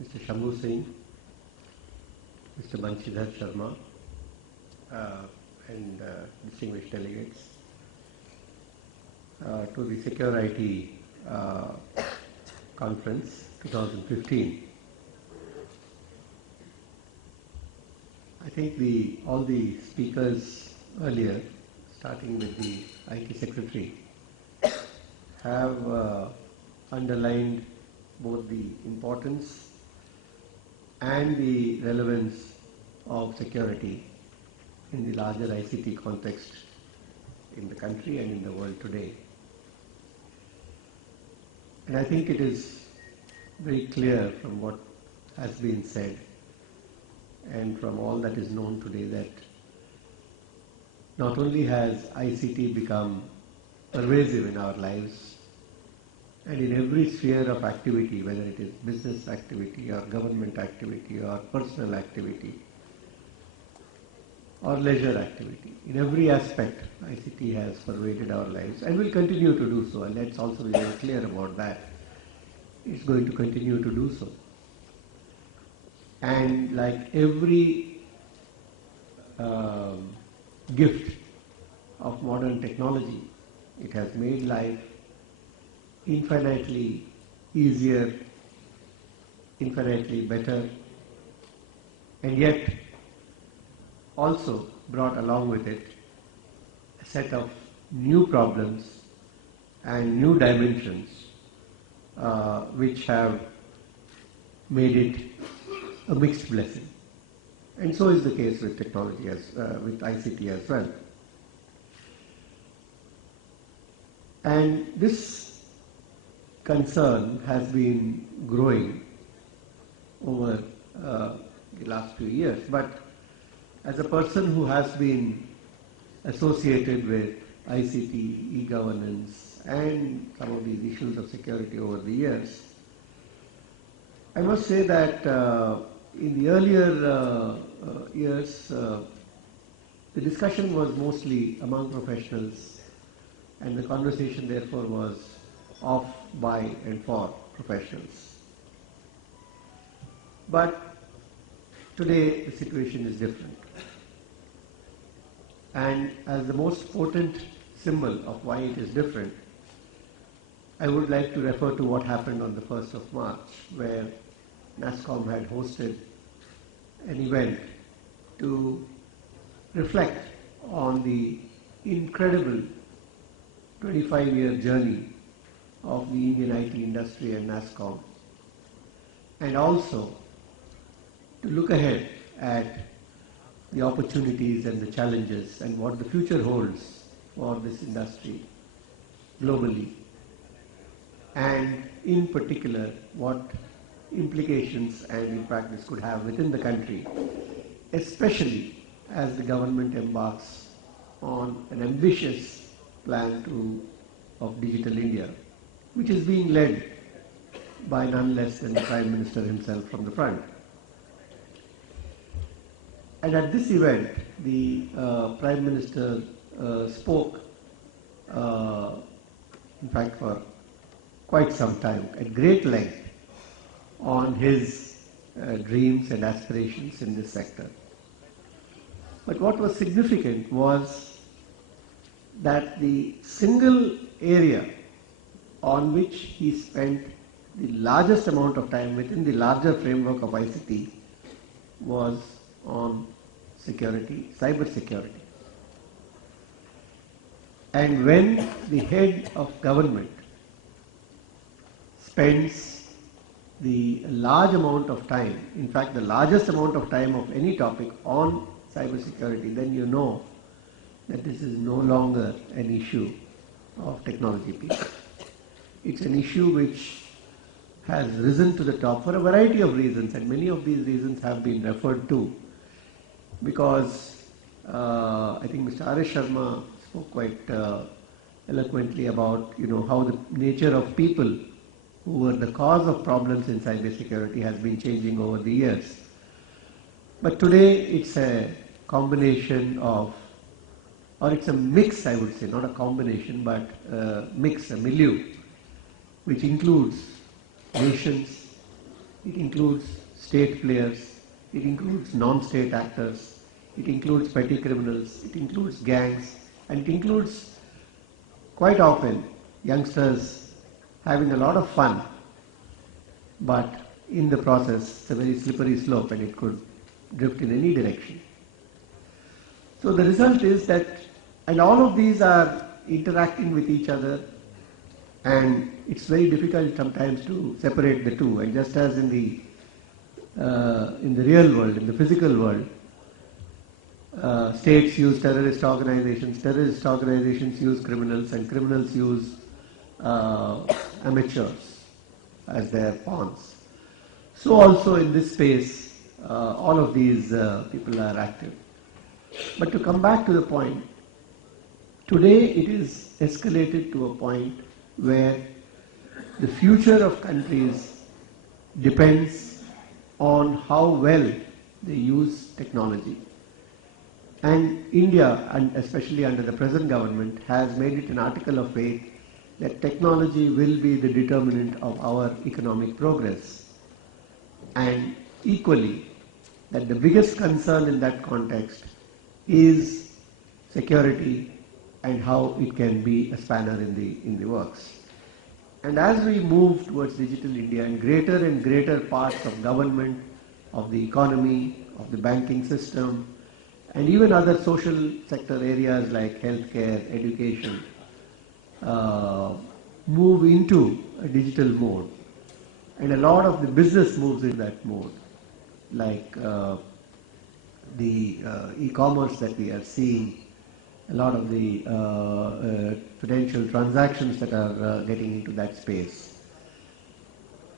Mr. Shambhu Singh, Mr. Banshidhar Sharma, and distinguished delegates to the SecureIT conference 2015. I think all the speakers earlier, starting with the IT Secretary, have underlined both the importance and the relevance of security in the larger ICT context in the country and in the world today. And I think it is very clear from what has been said and from all that is known today that not only has ICT become pervasive in our lives and in every sphere of activity, whether it is business activity or government activity or personal activity or leisure activity, in every aspect ICT has pervaded our lives and will continue to do so, and let's also be very clear about that. It's going to continue to do so. And like every gift of modern technology, it has made life infinitely easier, infinitely better, and yet also brought along with it a set of new problems and new dimensions which have made it a mixed blessing. And so is the case with technology, with ICT as well. And this concern has been growing over the last few years. But as a person who has been associated with ICT, e-governance, and some of these issues of security over the years, I must say that in the earlier years, the discussion was mostly among professionals, and the conversation therefore was of, by, and for professionals. But today the situation is different. And as the most potent symbol of why it is different, I would like to refer to what happened on the 1st of March, where NASSCOM had hosted an event to reflect on the incredible 25-year journey of the Indian IT industry and NASSCOM, and also to look ahead at the opportunities and the challenges and what the future holds for this industry globally, and in particular what implications and impact this could have within the country, especially as the government embarks on an ambitious plan of Digital India, which is being led by none less than the Prime Minister himself from the front. And at this event, the Prime Minister spoke, in fact, for quite some time, at great length, on his dreams and aspirations in this sector. But what was significant was that the single area on which he spent the largest amount of time within the larger framework of ICT was on security, cyber security. And when the head of government spends the large amount of time, in fact the largest amount of time of any topic on cyber security, then you know that this is no longer an issue of technology people. It's an issue which has risen to the top for a variety of reasons, and many of these reasons have been referred to, because I think Mr. R.S. Sharma spoke quite eloquently about how the nature of people who were the cause of problems in cybersecurity has been changing over the years. But today it's a combination of, or it's a mix, I would say, not a combination, but a mix, a milieu, which includes nations, it includes state players, it includes non-state actors, it includes petty criminals, it includes gangs, and it includes quite often youngsters having a lot of fun, but in the process it's a very slippery slope and it could drift in any direction. So the result is that, and all of these are interacting with each other, and it's very difficult sometimes to separate the two. And just as in the real world, in the physical world, states use terrorist organizations use criminals, and criminals use amateurs as their pawns. So also in this space, all of these people are active. But to come back to the point, today it is escalated to a point where the future of countries depends on how well they use technology. And India, and especially under the present government, has made it an article of faith that technology will be the determinant of our economic progress. And equally, that the biggest concern in that context is security and how it can be a spanner in the works. And as we move towards digital India, and greater parts of government, of the economy, of the banking system, and even other social sector areas like healthcare, education, move into a digital mode. And a lot of the business moves in that mode, like the e-commerce that we are seeing, a lot of the potential transactions that are getting into that space,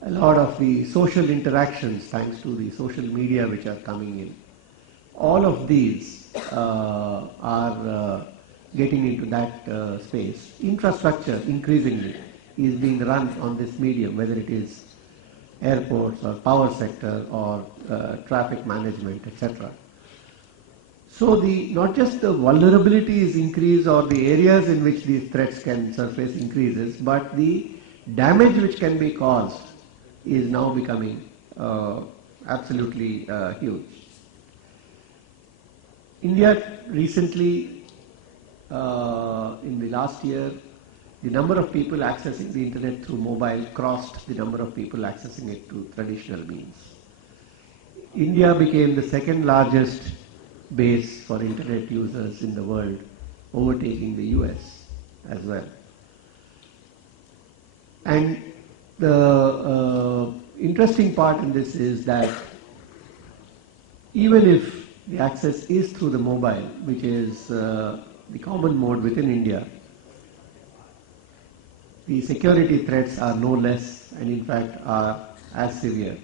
a lot of the social interactions thanks to the social media which are coming in. All of these are getting into that space. Infrastructure increasingly is being run on this medium, whether it is airports or power sector or traffic management, etc. So not just the vulnerabilities increase or the areas in which these threats can surface increases, but the damage which can be caused is now becoming absolutely huge. India recently, in the last year, the number of people accessing the internet through mobile crossed the number of people accessing it through traditional means. India became the second largest base for internet users in the world, overtaking the US as well. And the interesting part in this is that even if the access is through the mobile, which is the common mode within India, the security threats are no less and in fact are as severe.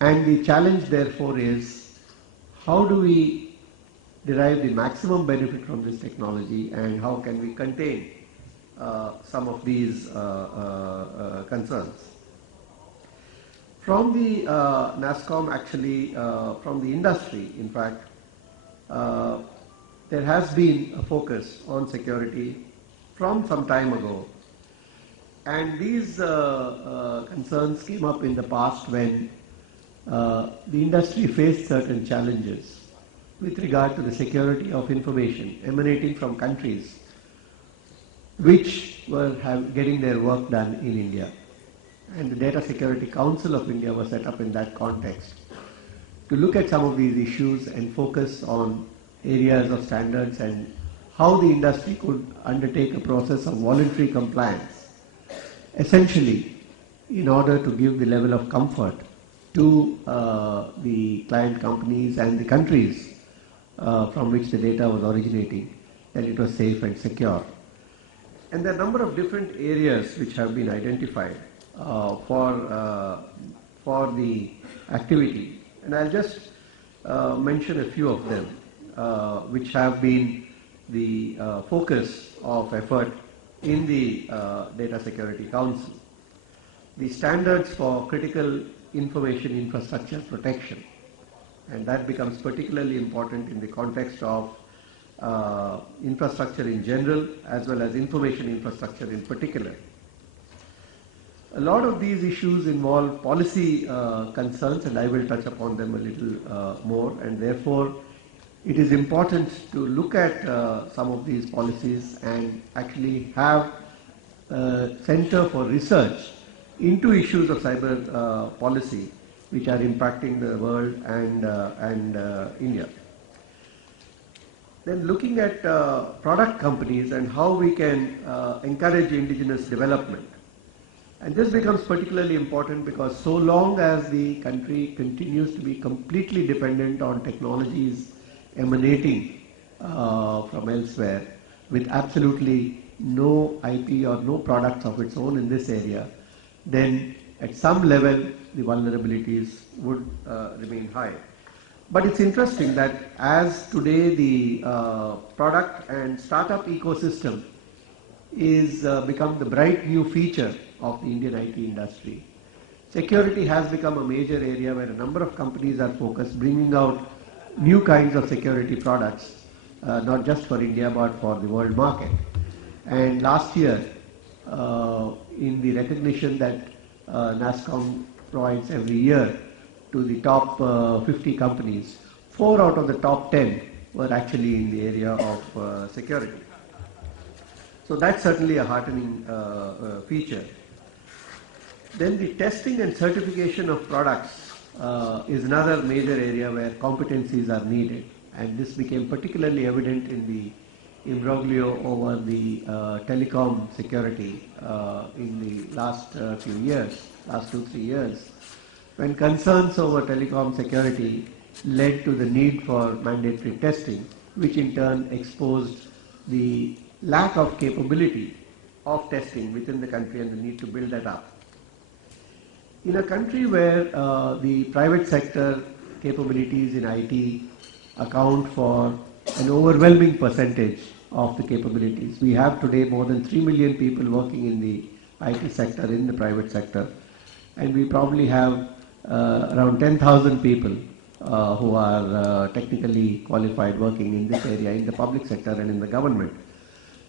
And the challenge therefore is, how do we derive the maximum benefit from this technology, and how can we contain some of these concerns? From the NASSCOM, actually, from the industry, in fact, there has been a focus on security from some time ago. And these concerns came up in the past when the industry faced certain challenges with regard to the security of information emanating from countries which were getting their work done in India. And the Data Security Council of India was set up in that context to look at some of these issues and focus on areas of standards and how the industry could undertake a process of voluntary compliance, essentially in order to give the level of comfort to the client companies and the countries from which the data was originating, that it was safe and secure. And there are a number of different areas which have been identified for the activity. And I'll just mention a few of them, which have been the focus of effort in the Data Security Council. The standards for critical information infrastructure protection, and that becomes particularly important in the context of infrastructure in general as well as information infrastructure in particular. A lot of these issues involve policy concerns, and I will touch upon them a little more, and therefore it is important to look at some of these policies and actually have a center for research into issues of cyber policy which are impacting the world and India. Then looking at product companies and how we can encourage indigenous development. And this becomes particularly important because so long as the country continues to be completely dependent on technologies emanating from elsewhere with absolutely no IP or no products of its own in this area, then at some level the vulnerabilities would remain high. But it's interesting that as today the product and startup ecosystem is become the bright new feature of the Indian IT industry, security has become a major area where a number of companies are focused, bringing out new kinds of security products, not just for India but for the world market. And last year, in the recognition that NASSCOM provides every year to the top 50 companies, 4 out of the top 10 were actually in the area of security. So that's certainly a heartening feature. Then the testing and certification of products is another major area where competencies are needed, and this became particularly evident in the imbroglio over the telecom security in the last few years, last 2-3 years, when concerns over telecom security led to the need for mandatory testing, which in turn exposed the lack of capability of testing within the country and the need to build that up. In a country where the private sector capabilities in IT account for an overwhelming percentage of the capabilities, we have today more than 3 million people working in the IT sector, in the private sector, and we probably have around 10,000 people who are technically qualified working in this area in the public sector and in the government.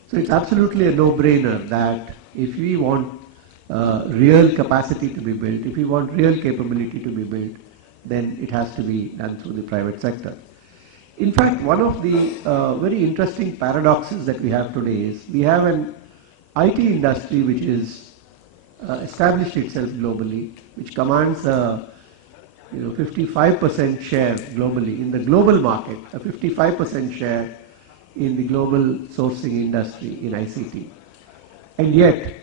So it's absolutely a no-brainer that if we want real capacity to be built, if we want real capability to be built, then it has to be done through the private sector. In fact, one of the very interesting paradoxes that we have today is we have an IT industry which is established itself globally, which commands a 55% share globally in the global market, a 55% share in the global sourcing industry in ICT. And yet,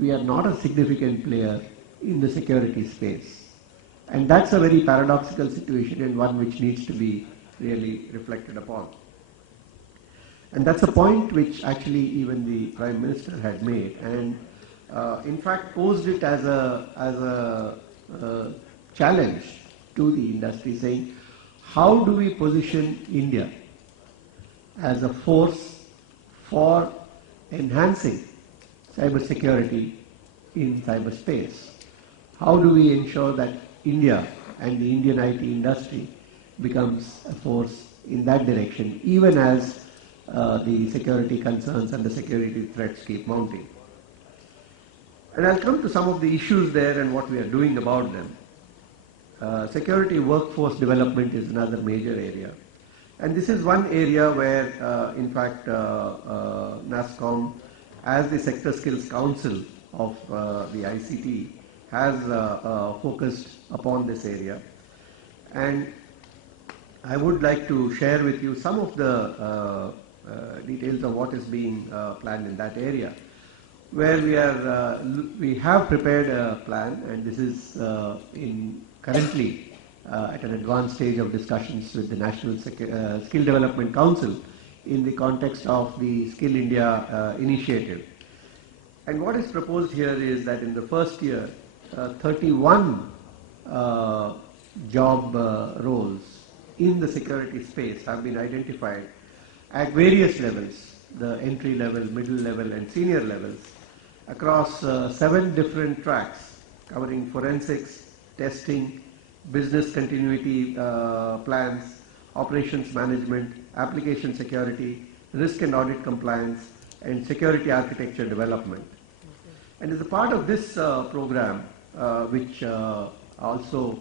we are not a significant player in the security space. And that's a very paradoxical situation and one which needs to be really reflected upon. And that's a point which actually even the Prime Minister had made, and in fact posed it as a challenge to the industry, saying, how do we position India as a force for enhancing cybersecurity in cyberspace? How do we ensure that India and the Indian IT industry becomes a force in that direction, even as the security concerns and the security threats keep mounting? And I'll come to some of the issues there and what we are doing about them. Security workforce development is another major area. And this is one area where, in fact, NASSCOM, as the Sector Skills Council of the ICT, has focused upon this area. And I would like to share with you some of the details of what is being planned in that area, where we have prepared a plan, and this is currently at an advanced stage of discussions with the National Skill Development Council in the context of the Skill India initiative. And what is proposed here is that in the first year, 31 job roles in the security space have been identified at various levels, the entry level, middle level and senior levels, across 7 different tracks covering forensics, testing, business continuity plans, operations management, application security, risk and audit compliance, and security architecture development. And as a part of this program, which also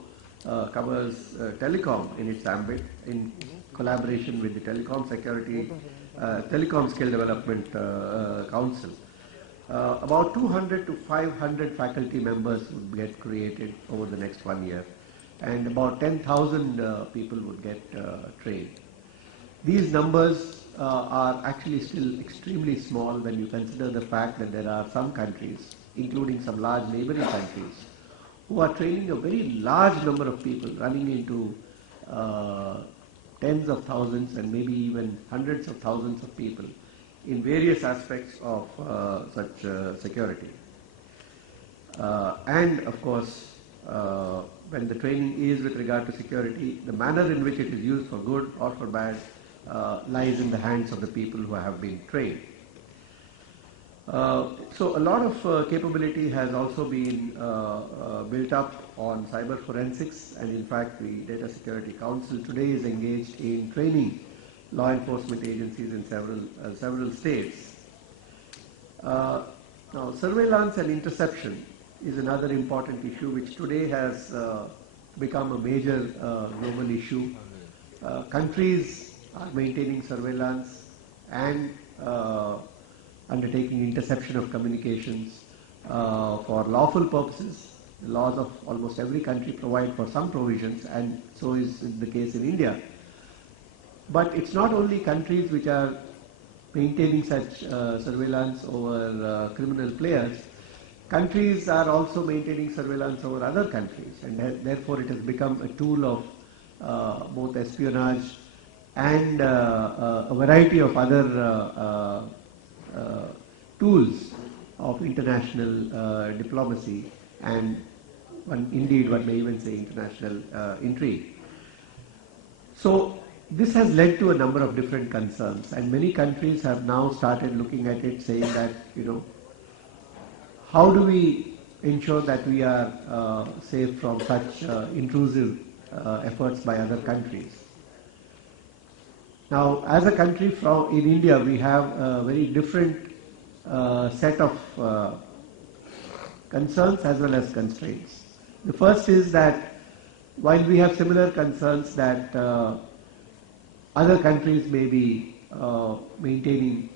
covers telecom in its ambit, in collaboration with the Telecom Skill Development Council, about 200 to 500 faculty members would get created over the next 1 year, and about 10,000 people would get trained. These numbers are actually still extremely small when you consider the fact that there are some countries, including some large neighboring countries, who are training a very large number of people, running into tens of thousands and maybe even hundreds of thousands of people in various aspects of such security. And of course, when the training is with regard to security, the manner in which it is used for good or for bad lies in the hands of the people who have been trained. So a lot of capability has also been built up on cyber forensics, and in fact the Data Security Council today is engaged in training law enforcement agencies in several states. Now, surveillance and interception is another important issue which today has become a major global issue. Countries are maintaining surveillance and undertaking interception of communications for lawful purposes. The laws of almost every country provide for some provisions, and so is the case in India. But it's not only countries which are maintaining such surveillance over criminal players. Countries are also maintaining surveillance over other countries, and therefore it has become a tool of both espionage and a variety of other tools of international diplomacy, and indeed one may even say international intrigue. So this has led to a number of different concerns, and many countries have now started looking at it, saying that, how do we ensure that we are safe from such intrusive efforts by other countries? Now, as a country in India, we have a very different set of concerns as well as constraints. The first is that while we have similar concerns that other countries may be maintaining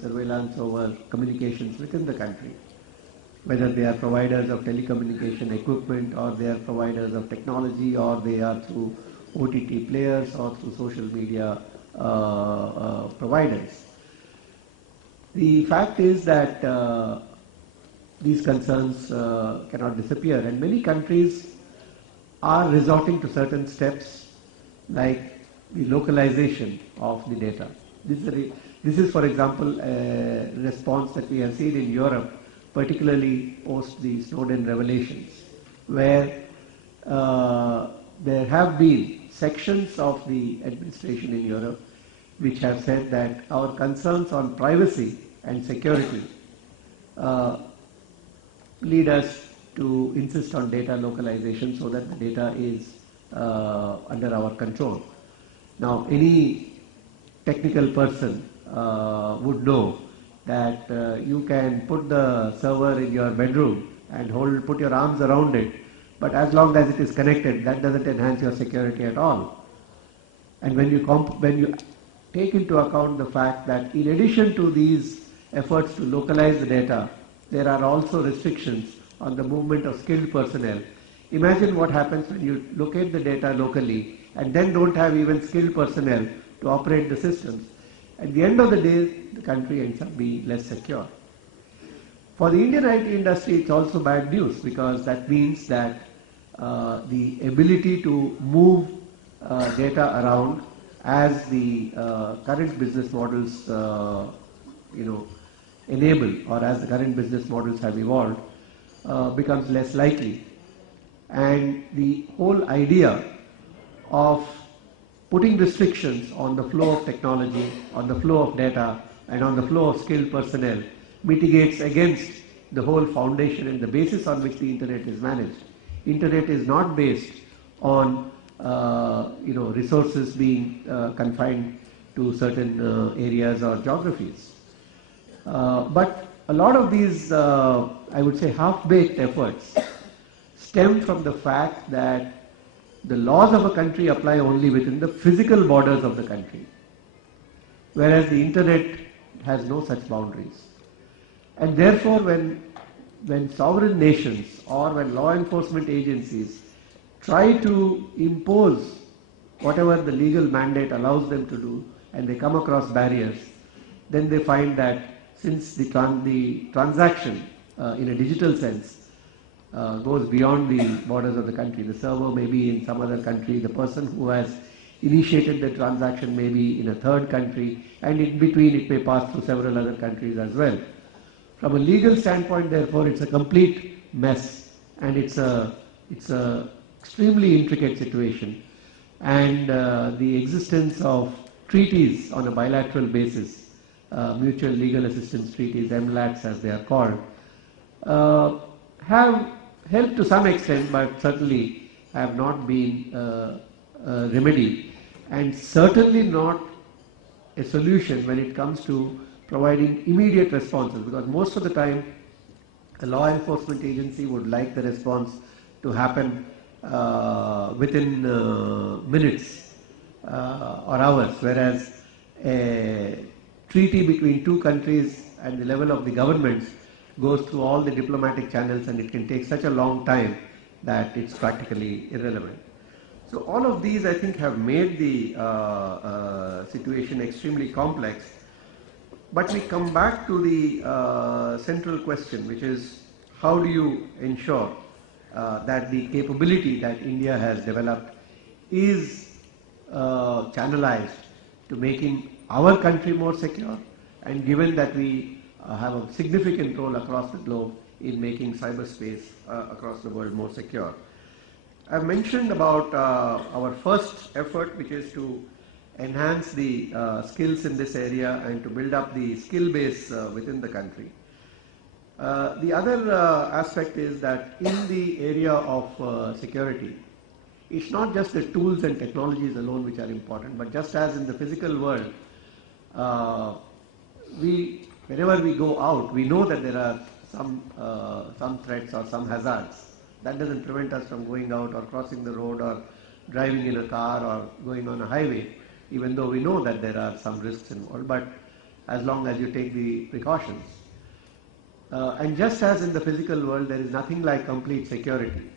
surveillance over communications within the country, whether they are providers of telecommunication equipment, or they are providers of technology, or they are through OTT players or through social media providers. The fact is that these concerns cannot disappear, and many countries are resorting to certain steps like the localization of the data. This is, for example, a response that we have seen in Europe, particularly post the Snowden revelations, where there have been sections of the administration in Europe which have said that our concerns on privacy and security lead us to insist on data localization so that the data is under our control. Now, any technical person would know that you can put the server in your bedroom and put your arms around it, but as long as it is connected, that doesn't enhance your security at all. And when you take into account the fact that in addition to these efforts to localize the data, there are also restrictions on the movement of skilled personnel. Imagine what happens when you locate the data locally and then don't have even skilled personnel to operate the systems. At the end of the day, the country ends up being less secure. For the Indian IT industry, it's also bad news, because that means that the ability to move data around as the current business models enable, or as the current business models have evolved, becomes less likely. And the whole idea of putting restrictions on the flow of technology, on the flow of data, and on the flow of skilled personnel mitigates against the whole foundation and the basis on which the internet is managed. Internet is not based on resources being confined to certain areas or geographies. But a lot of these, I would say, half-baked efforts stem from the fact that the laws of a country apply only within the physical borders of the country, whereas the internet has no such boundaries. And therefore, when sovereign nations or when law enforcement agencies try to impose whatever the legal mandate allows them to do, and they come across barriers, then they find that since the transaction in a digital sense goes beyond the borders of the country, the server may be in some other country, the person who has initiated the transaction may be in a third country, and in between it may pass through several other countries as well. From a legal standpoint, therefore, it's a complete mess, and it's a extremely intricate situation. And the existence of treaties on a bilateral basis, mutual legal assistance treaties, MLATs as they are called, have helped to some extent, but certainly have not been remedied, and certainly not a solution when it comes to providing immediate responses, because most of the time a law enforcement agency would like the response to happen within minutes or hours, whereas a treaty between two countries at the level of the governments goes through all the diplomatic channels, and it can take such a long time that it's practically irrelevant. So all of these, I think, have made the situation extremely complex. But we come back to the central question, which is how do you ensure that the capability that India has developed is channelized to making our country more secure, and given that we have a significant role across the globe in making cyberspace across the world more secure. I've mentioned about our first effort, which is to enhance the skills in this area and to build up the skill base within the country. The other aspect is that in the area of security, it's not just the tools and technologies alone which are important, but just as in the physical world, whenever we go out, we know that there are some threats or some hazards. That doesn't prevent us from going out or crossing the road or driving in a car or going on a highway, even though we know that there are some risks involved, but as long as you take the precautions. And just as in the physical world, there is nothing like complete security.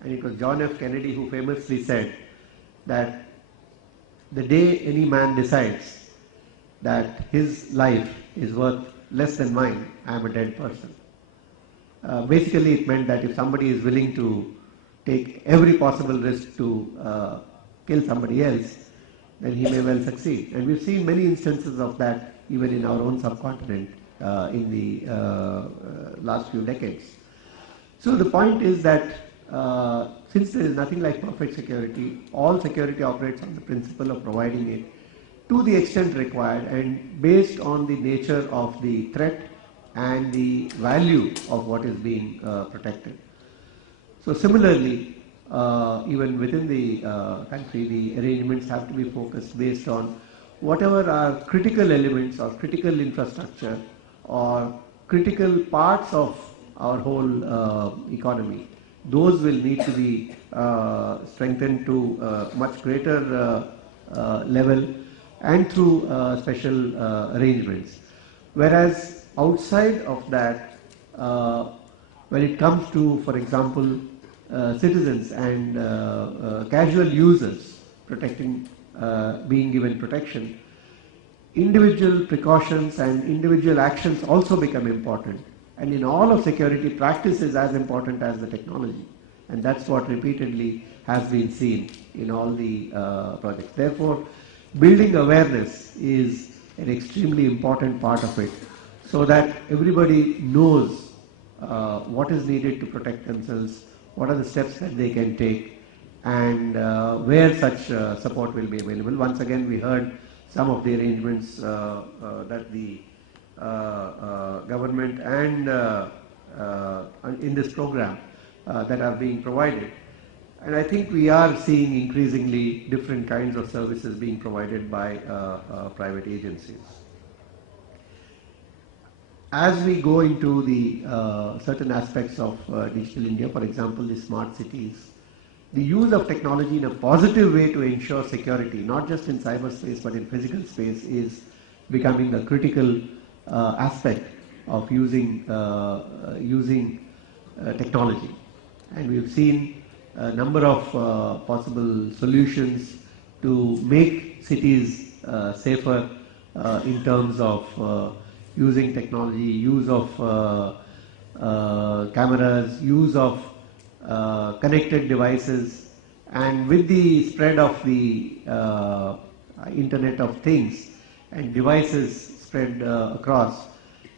And it was John F. Kennedy who famously said that the day any man decides that his life is worth less than mine, I am a dead person. Basically, it meant that if somebody is willing to take every possible risk to kill somebody else, then he may well succeed. And we've seen many instances of that even in our own subcontinent in the last few decades. So the point is that since there is nothing like perfect security, all security operates on the principle of providing it to the extent required and based on the nature of the threat and the value of what is being protected. So similarly, even within the country, the arrangements have to be focused based on whatever are critical elements or critical infrastructure or critical parts of our whole economy. Those will need to be strengthened to much greater level and through special arrangements. Whereas outside of that, when it comes to, for example, citizens and casual users being given protection, individual precautions and individual actions also become important. And in all of security, practice is as important as the technology. And that's what repeatedly has been seen in all the projects. Therefore, building awareness is an extremely important part of it, so that everybody knows what is needed to protect themselves, what are the steps that they can take, and where such support will be available. Once again, we heard some of the arrangements that the government and in this program that are being provided. And I think we are seeing increasingly different kinds of services being provided by private agencies. as we go into the certain aspects of digital India, for example, the smart cities, the use of technology in a positive way to ensure security, not just in cyberspace but in physical space, is becoming a critical aspect of using technology. And we've seen a number of possible solutions to make cities safer in terms of using technology, use of cameras, use of connected devices, and with the spread of the Internet of Things and devices spread across,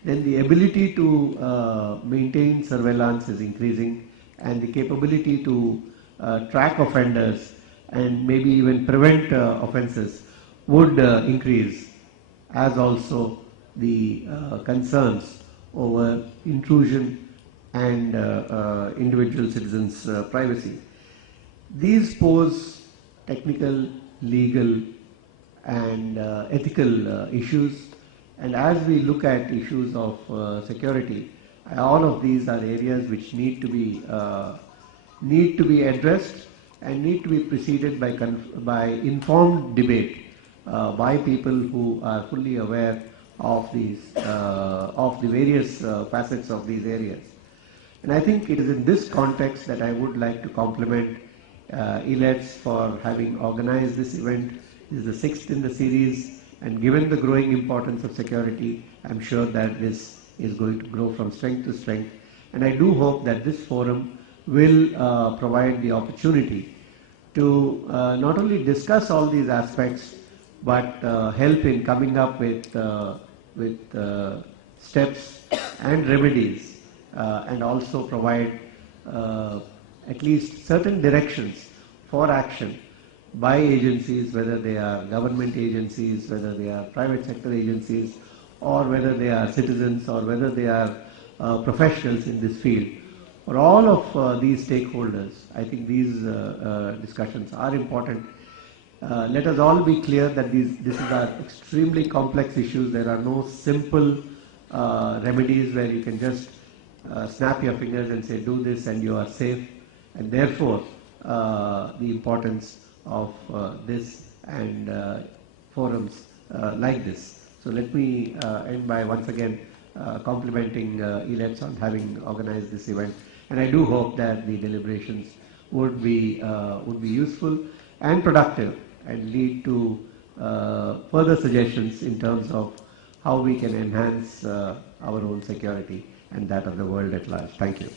then the ability to maintain surveillance is increasing, and the capability to track offenders and maybe even prevent offences would increase, as also the concerns over intrusion and individual citizens' privacy. These pose technical, legal and ethical issues, and as we look at issues of security, all of these are areas which need to be addressed and need to be preceded by informed debate by people who are fully aware of these of the various facets of these areas. And I think it is in this context that I would like to compliment ILETS for having organized this event. This is the sixth in the series, and given the growing importance of security, I'm sure that this is going to grow from strength to strength. And I do hope that this forum will provide the opportunity to not only discuss all these aspects, but help in coming up with steps and remedies, and also provide at least certain directions for action by agencies, whether they are government agencies, whether they are private sector agencies, or whether they are citizens, or whether they are professionals in this field. For all of these stakeholders, I think these discussions are important. Let us all be clear that these are extremely complex issues. There are no simple remedies where you can just snap your fingers and say, do this and you are safe. And therefore, the importance of this and forums like this. So let me end by once again complimenting ILETS on having organized this event. And I do hope that the deliberations would be useful and productive and lead to further suggestions in terms of how we can enhance our own security and that of the world at large. Thank you.